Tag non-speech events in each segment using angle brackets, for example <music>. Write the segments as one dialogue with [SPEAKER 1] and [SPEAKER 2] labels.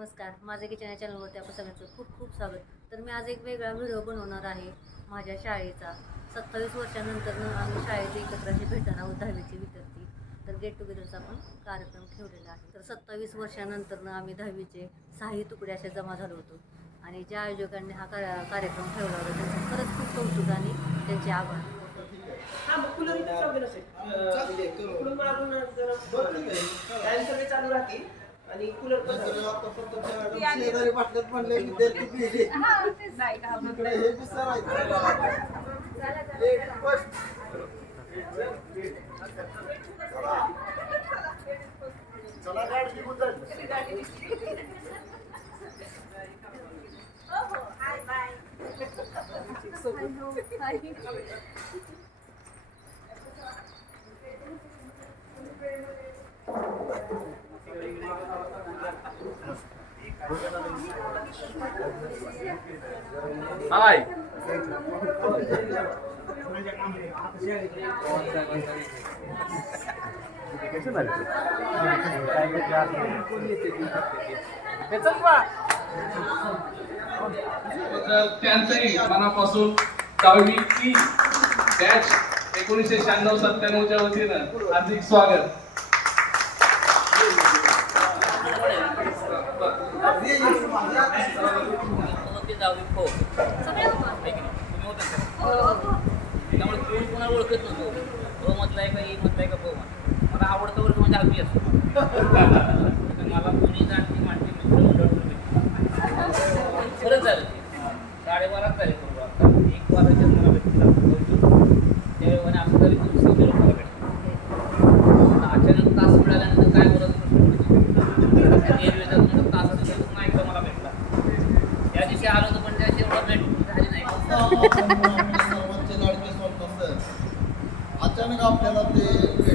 [SPEAKER 1] नमस्कार. माझे किचन या चॅनलवरती आपण सगळ्यांचं खूप खूप स्वागत. तर मी आज एक वेगळा व्हिडिओ बनवणार आहे माझ्या शाळेचा. सत्तावीस वर्षानंतर आम्ही शाळेत एकत्र असे भेटणार आहोत दहावीचे विद्यार्थी. तर गेट टुगेदरचा आपण कार्यक्रम ठेवलेला आहे. तर सत्तावीस वर्षानंतर आम्ही दहावीचे सहाही तुकडे असे जमा झालो होतो. आणि ज्या आयोजकांनी हा कार्य- कार्यक्रम ठेवला होता त्यांचं खरंच खूप कौतुक आणि त्यांचे आभार.
[SPEAKER 2] हा चालू राहतील. आणि कूलर पण.
[SPEAKER 3] शेजारी पाटल्यात म्हणले इकडे हे फर्स्ट. चला गाडी निघून जाईल. <laughs>
[SPEAKER 4] हाय. त्यांचंही मनापासून दहावीची बॅच एकोणीसशे शहाण्णव सत्त्याण्णवच्या वतीनं हार्दिक स्वागत.
[SPEAKER 5] ते जाऊ हो. तुम्ही होता त्यामुळे तुम्ही कोणाला ओळखत नव्हतो. हो म्हटलाय का ई म्हटलाय का हो म्हटलं. मला आवडतं वर्ग म्हणजे आम्ही असतो <laughs> मला कोणी जाणती मांडती मित्र मंडळ खरंच झालं ते. साडेबाराच झाले बरोबर आता एक वाराच्या मला भेटला त्यावेळी असं तरी तुम्ही सगळे लोकांना भेटतो अचानक तास मिळाल्यानंतर काय बोलायचं प्रश्न पडतो एरवेचा तुमचा तास असेल तर नाही मला भेटला त्या दिवशी आलो होतो पण त्याची एवढं भेट झाली नाही
[SPEAKER 3] सर्वांचे लाडके स्वतः सर अचानक आपल्याला ते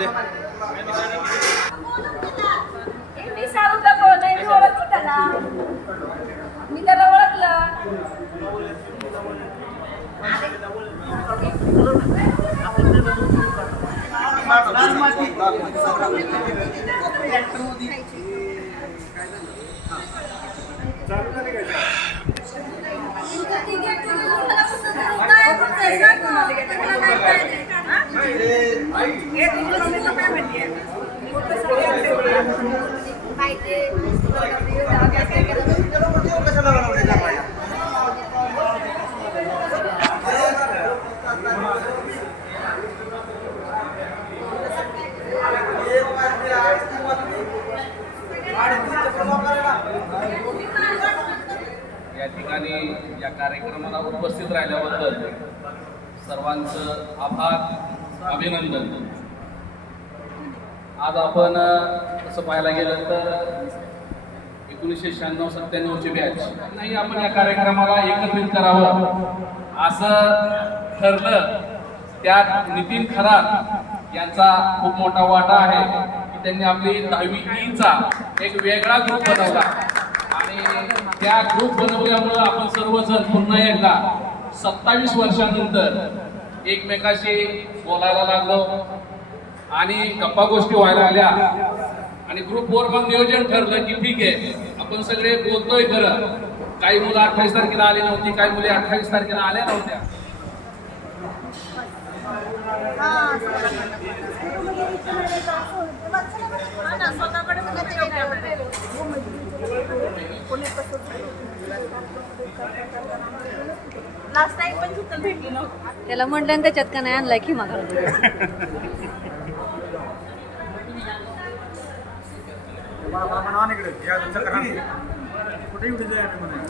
[SPEAKER 6] असतो
[SPEAKER 7] मी सांगू कोण आहे मी ओळखतो त्याला. मी त्याला ओळखलं.
[SPEAKER 4] या ठिकाणी या कार्यक्रमाला उपस्थित राहिल्याबद्दल सर्वांचं आभार. अभिनंदन. आज आपण अ, तसं पाहायला गेलं तर एकोणीसशे शहाण्णव सत्त्याण्णवची बॅच नाही आपण या कार्यक्रमाला एकत्रित करावं. असं ठरलं त्यात नितीन खरात यांचा खूप मोठा वाटा आहे की त्यांनी आपली दहावी ईचा एक वेगळा ग्रुप बनवला. आणि त्या ग्रुप बनवल्यामुळं आपण सर्वजण पुन्हा एकदा सत्तावीस वर्षानंतर एकमेकाशी बोलायला लागलो. आणि गप्पा गोष्टी व्हायला आल्या. आणि ग्रुप वर मग नियोजन ठरलं की ठीक आहे आपण सगळे बोलतोय खरं. काही मुलं अठ्ठावीस तारखेला आली नव्हती काही मुली अठ्ठावीस तारखेला आल्या नव्हत्या.
[SPEAKER 7] लास्ट टाइम पण तिथं भेटली नव्हती.
[SPEAKER 1] त्याला म्हटलं आणि त्याच्यात का नाही आणलाय खिमा घालून?
[SPEAKER 6] कुठे एवढी जाय आम्ही म्हणा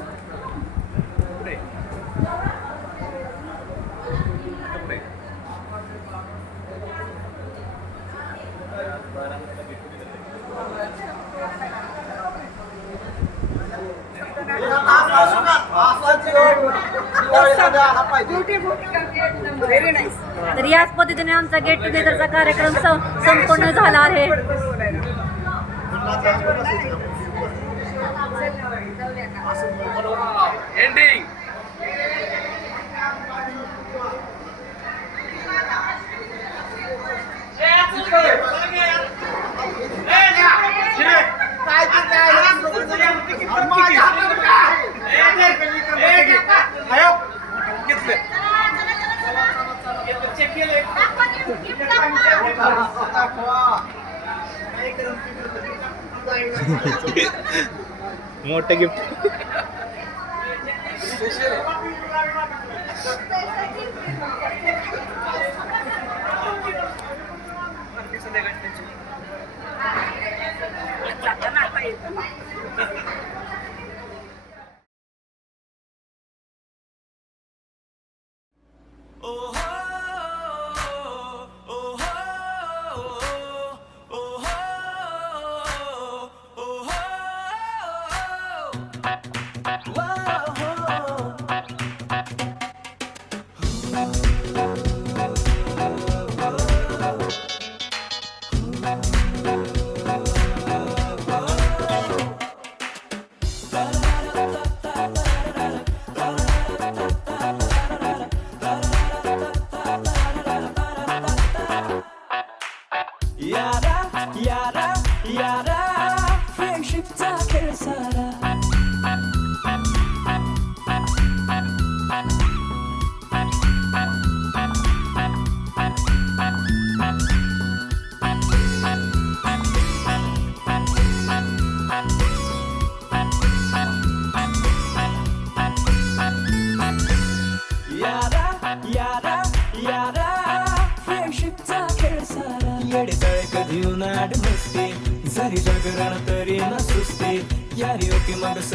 [SPEAKER 7] व्हेरी नाईस
[SPEAKER 1] तर याच पद्धतीने आमचा गेट टुगेदरचा कार्यक्रम सं- संपन्न झाला आहे.
[SPEAKER 4] एंडिंग
[SPEAKER 6] मोठं गिफ्ट. <laughs>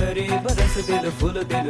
[SPEAKER 8] तरी बरस दिल फुल दिल